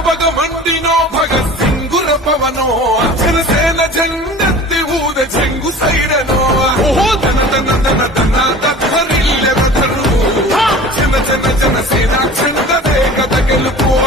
ಬಗ ಮಂಡಿನೋ ಭಗತ್ ಸಿಂಗುರ ಪವನೋ ಜನಸೇನ ಜಂಗತ್ತಿ ಊದ ಜಂಗು ಸೈಡನೋ ದನ ದನ ದನ ದನ ದರಿಲ್ಲೆ ಬದರು ಜನ ಜನ ಜನ ಸೇನಾ ಚಂದ ಬೇಗದ ಗೆಲುಪುವ